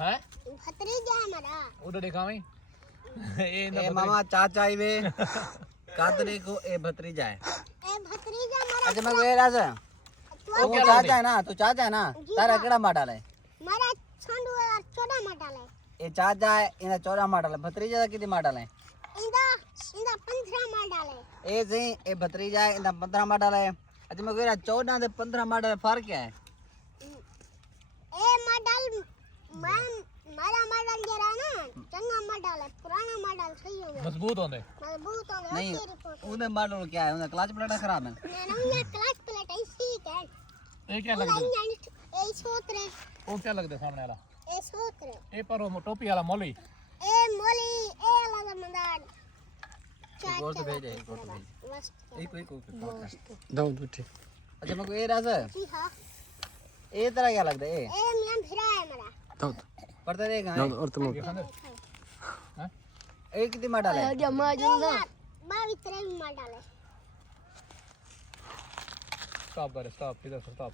है भतीजा है हमारा। उधर देखा मैं ए मामा चाचा ही वे कातरे को ए भतीजा है। ए भतीजा हमारा। अच्छा मैं वे राजा वो तू क्या चाचा है ना, तू चाचा है ना, तारा केड़ा मॉडल है? मारा छंडू 14 मॉडल है। ए चाचा है इना 14 मॉडल है, भतीजा का कितनी मॉडल है? इंदा 15 मॉडल है। ए सही ए भतीजा है इना 15 मॉडल है। अच्छा मैं कह 14 से 15 मॉडल फर्क क्या है? ए मॉडल मारा मॉडल जरा ना चंगा मॉडल है, पुराना मॉडल सही हो गया, मजबूत होंगे मजबूत हो गया। नहीं तेरी फोटो उन्हें मॉडल क्या है? उन्हें क्लच प्लेट खराब है। ना ये क्लास प्लेट है ठीक है। ये क्या लगता है ए सोतरे वो क्या लगता है सामने वाला ए सोतरे ये पर वो टोपी वाला मौली ए मोली ए अलग मदार एक और तो भेज दे, एक और तो भेज मस्त एक दाऊद बैठे। अच्छा मैं ए राजा जी हां ए तरह क्या लगता है? ए मियां भिरा है मेरा दाऊद पढ़ते रहेगा और तुम ए कितनी मॉडल है? बावी तरह मॉडल है। स्टॉप करे स्टॉप इधर से स्टॉप